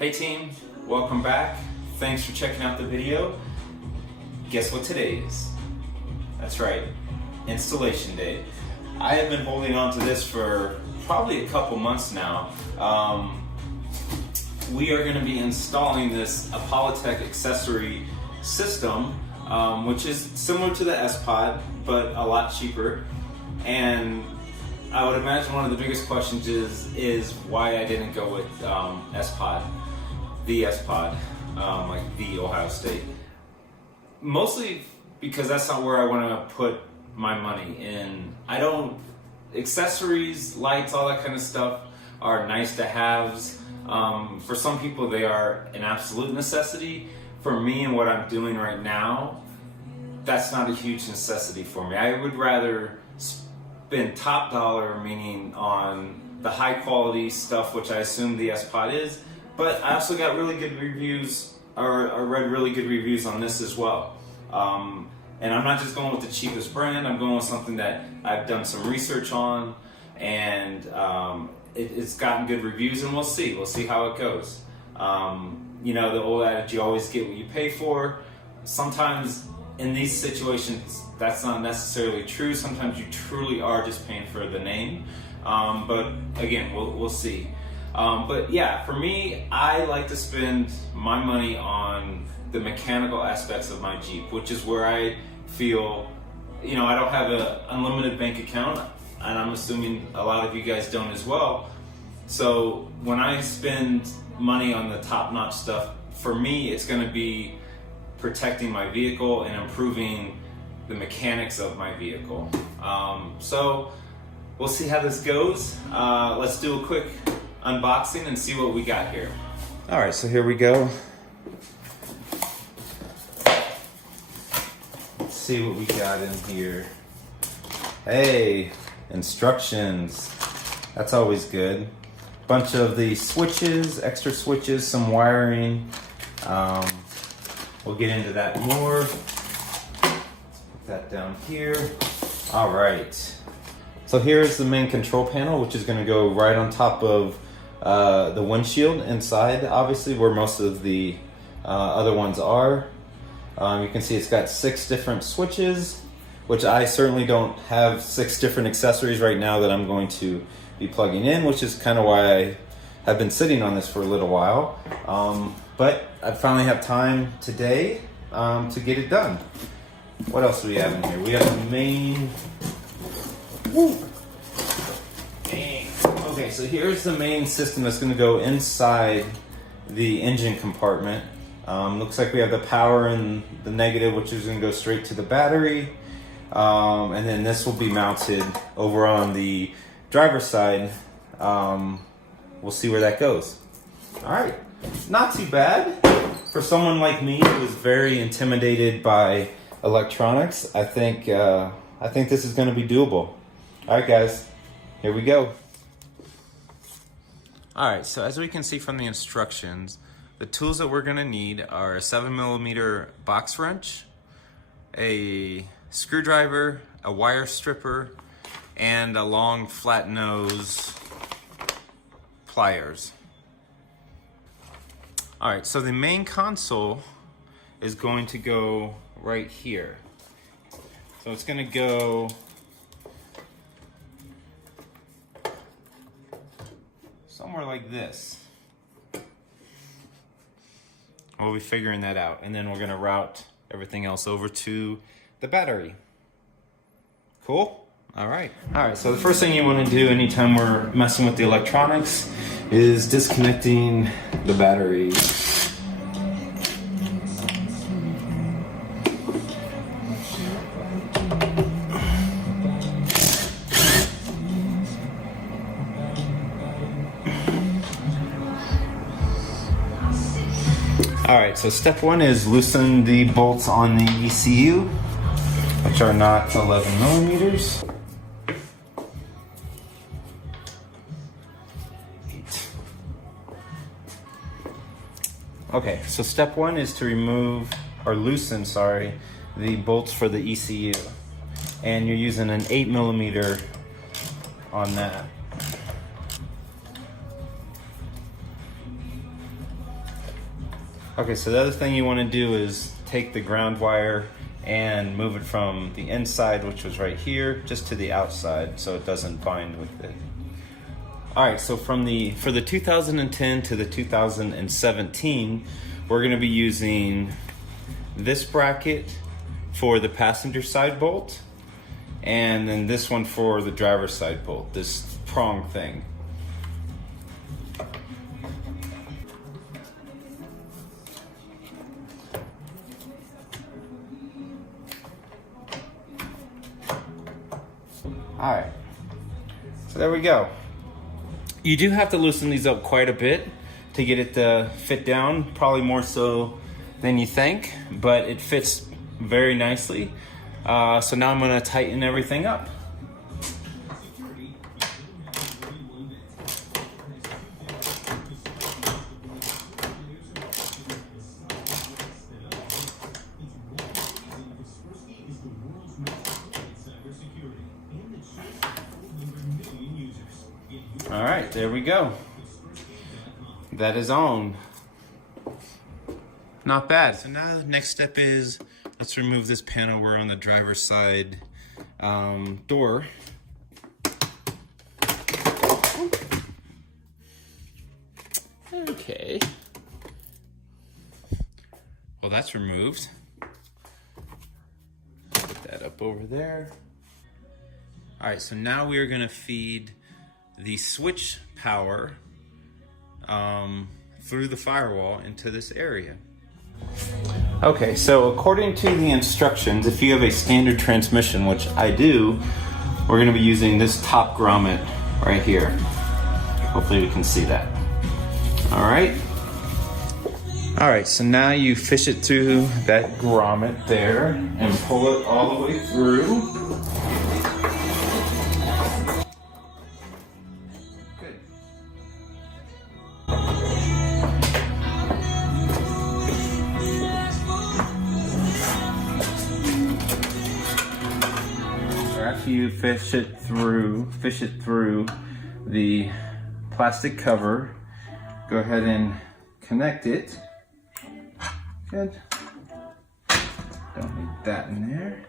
Hey team, welcome back. Thanks for checking out the video. Guess what today is? That's right, installation day. I have been holding on to this for probably a couple months now. We are going to be installing this Apollointech accessory system, which is similar to the SPod, but a lot cheaper. And I would imagine one of the biggest questions is why I didn't go with SPod, the SPod, like the Ohio State. Mostly because that's not where I want to put my money in. Accessories, lights, all that kind of stuff are nice to haves. For some people they are an absolute necessity. For me and what I'm doing right now, that's not a huge necessity for me. I would rather spend top dollar, meaning on the high quality stuff, which I assume the SPod is, but I also got really good reviews, or I read really good reviews on this as well. And I'm not just going with the cheapest brand, I'm going with something that I've done some research on, and it's gotten good reviews, and we'll see how it goes. You know, the old adage, you always get what you pay for. Sometimes in these situations, that's not necessarily true. Sometimes you truly are just paying for the name. But again, we'll see. But yeah, for me, I like to spend my money on the mechanical aspects of my Jeep, which is where I feel, you know, I don't have an unlimited bank account, and I'm assuming a lot of you guys don't as well. So when I spend money on the top-notch stuff, for me, it's going to be protecting my vehicle and improving the mechanics of my vehicle. So we'll see how this goes. Let's do a quick unboxing and see what we got here. All right, so here we go. Let's see what we got in here. Hey, instructions. That's always good. Bunch of the switches, extra switches, some wiring. We'll get into that more. Let's put that down here. All right. So here's the main control panel, which is going to go right on top of the windshield inside, obviously, where most of the other ones are. You can see it's got 6 different switches, which I certainly don't have 6 different accessories right now that I'm going to be plugging in, which is kind of why I have been sitting on this for a little while. But I finally have time today to get it done. What else do we have in here? We have the main... Woo! Dang. Okay, so here's the main system that's going to go inside the engine compartment. Looks like we have the power and the negative, which is going to go straight to the battery. And then this will be mounted over on the driver's side. We'll see where that goes. All right, not too bad. For someone like me who is very intimidated by electronics, I think this is going to be doable. All right, guys, here we go. All right, so as we can see from the instructions, the tools that we're going to need are a 7mm box wrench, a screwdriver, a wire stripper, and a long flat nose pliers. All right, so the main console is going to go right here. So it's going to go somewhere like this. We'll be figuring that out, and then we're going to route everything else over to the battery. Cool? All right, so the first thing you want to do anytime we're messing with the electronics is disconnecting the battery. All right, so step 1 is loosen the bolts on the ECU, which are not 11mm. Okay, so step 1 is to remove, or loosen, the bolts for the ECU. And you're using an 8mm on that. Okay, so the other thing you want to do is take the ground wire and move it from the inside, which was right here, just to the outside so it doesn't bind with it. All right, so for the 2010 to the 2017, we're gonna be using this bracket for the passenger side bolt, and then this one for the driver's side bolt, this prong thing. All right, so there we go. You do have to loosen these up quite a bit to get it to fit down, probably more so than you think, but it fits very nicely. So now I'm gonna tighten everything up. All right, there we go. That is on. Not bad. So now the next step is, let's remove this panel. We're on the driver's side door. Okay. Well, that's removed. Put that up over there. All right, so now we are gonna feed the switch power through the firewall into this area. Okay, so according to the instructions, if you have a standard transmission, which I do, we're gonna be using this top grommet right here. Hopefully we can see that. All right. All right, so now you fish it through that grommet there and pull it all the way through. After you fish it through the plastic cover, go ahead and connect it. Good. Don't need that in there.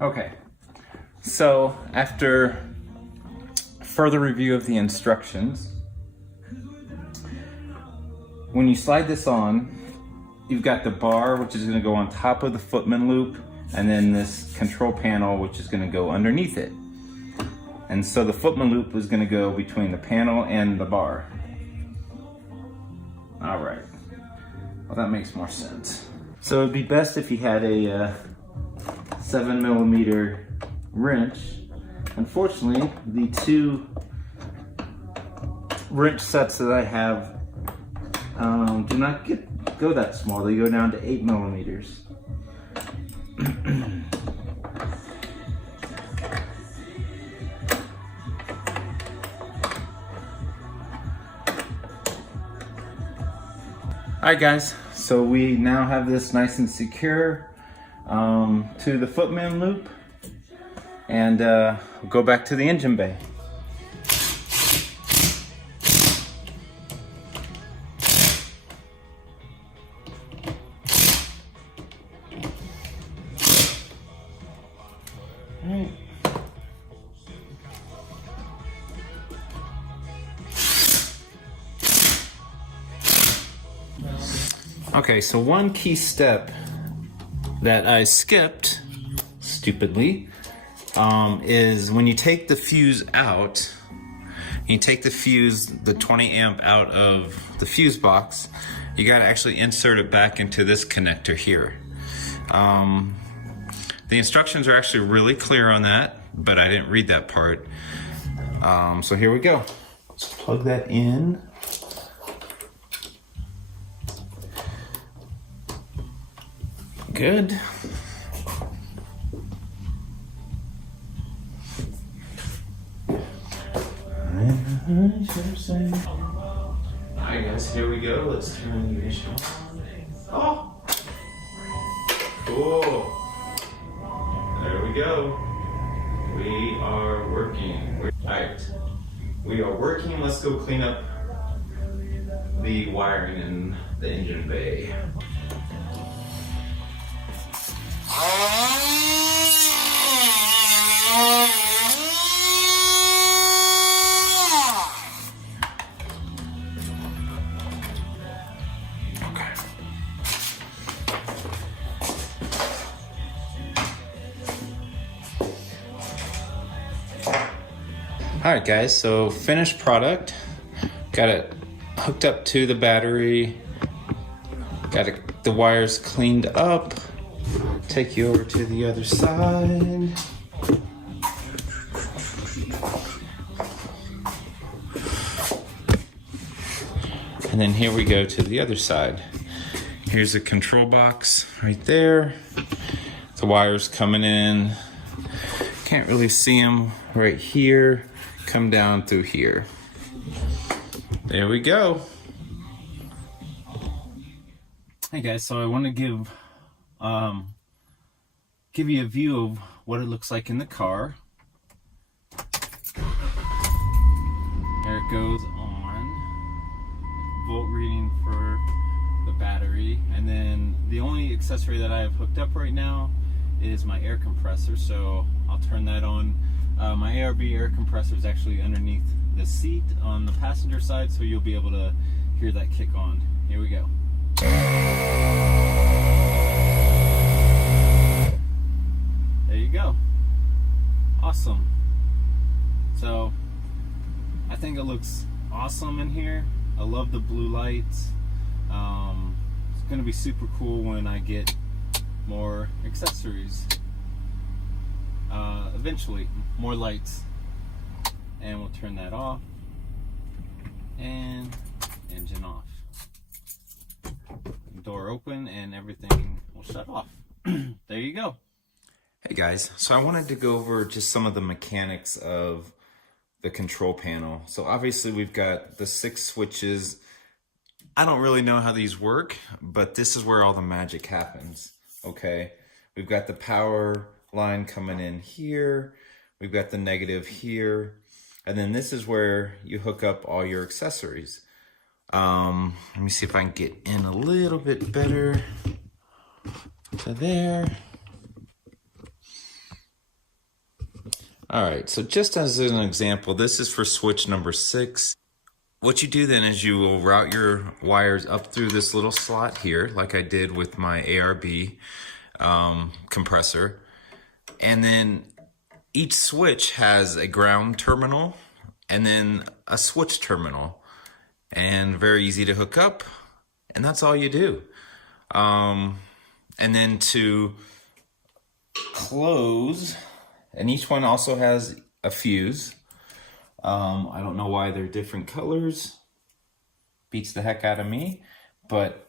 Okay, so after further review of the instructions, when you slide this on, you've got the bar, which is going to go on top of the footman loop, and then this control panel, which is going to go underneath it. And so the footman loop is going to go between the panel and the bar. All right. Well, that makes more sense. So it'd be best if you had a 7mm wrench. Unfortunately, the two wrench sets that I have do not go that small. They go down to 8mm. Alright guys, so we now have this nice and secure to the footman loop, and we'll go back to the engine bay. Okay, so one key step that I skipped, stupidly, is when you take the fuse out, you take the fuse, the 20 amp out of the fuse box, you gotta actually insert it back into this connector here. The instructions are actually really clear on that, but I didn't read that part. So here we go. Let's plug that in. Good. Alright guys, here we go. Let's turn the ignition on. Oh! Cool. There we go. We are working. Alright. We are working. Let's go clean up the wiring in the engine bay. Alright guys, so finished product. Got it hooked up to the battery. Got the wires cleaned up. Take you over to the other side. And then here we go to the other side. Here's the control box right there. The wires coming in. Can't really see them right here. Come down through here. There we go. Hey guys, so I want to give you a view of what it looks like in the car. There it goes on. Volt reading for the battery, and then the only accessory that I have hooked up right now is my air compressor, so I'll turn that on. My ARB air compressor is actually underneath the seat on the passenger side, so you'll be able to hear that kick on. Here we go. There you go. Awesome. So I think it looks awesome in here. I love the blue lights. It's gonna be super cool when I get more accessories. Eventually, more lights. And we'll turn that off. And engine off. Door open and everything will shut off. There you go. Hey guys, so I wanted to go over just some of the mechanics of the control panel. So obviously we've got the 6 switches. I don't really know how these work, but this is where all the magic happens. Okay, we've got the power line coming in here. We've got the negative here. And then this is where you hook up all your accessories. Let me see if I can get in a little bit better. So there. All right, so just as an example, this is for switch number 6. What you do then is you will route your wires up through this little slot here, like I did with my ARB compressor. And then each switch has a ground terminal and then a switch terminal. And very easy to hook up, and that's all you do. And then to close, and each one also has a fuse. I don't know why they're different colors. Beats the heck out of me, but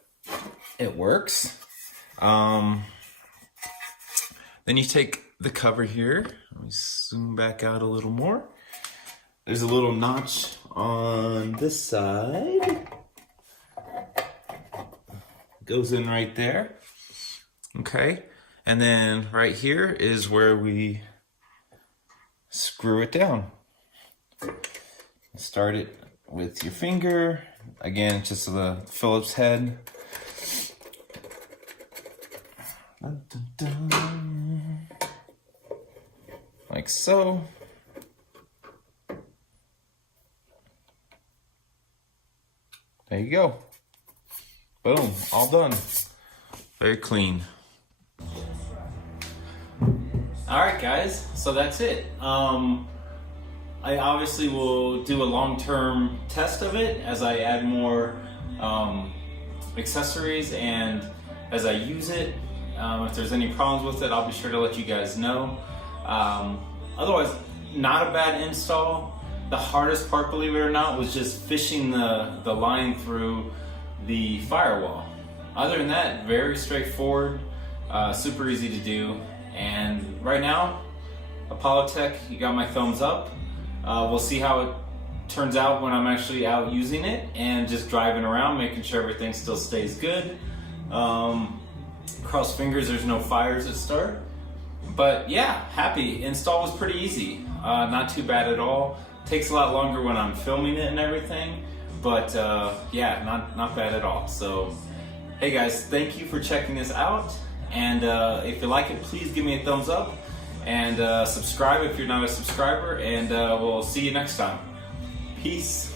it works. Then you take the cover here. Let me zoom back out a little more. There's a little notch on this side. Goes in right there. Okay. And then right here is where we screw it down. Start it with your finger. Again, just the Phillips head. Dun, dun, dun. Like so. There you go. Boom, all done. Very clean. All right, guys, so that's it. I obviously will do a long-term test of it as I add more accessories and as I use it. If there's any problems with it, I'll be sure to let you guys know. Otherwise, not a bad install. The hardest part, believe it or not, was just fishing the line through the firewall. Other than that, very straightforward, super easy to do. And right now, Apollointech, you got my thumbs up. We'll see how it turns out when I'm actually out using it and just driving around, making sure everything still stays good. Cross fingers, there's no fires at start. But yeah, happy. Install was pretty easy. Not too bad at all. Takes a lot longer when I'm filming it and everything, but yeah, not bad at all. So hey guys, thank you for checking this out, and if you like it, please give me a thumbs up, and subscribe if you're not a subscriber, and we'll see you next time. Peace.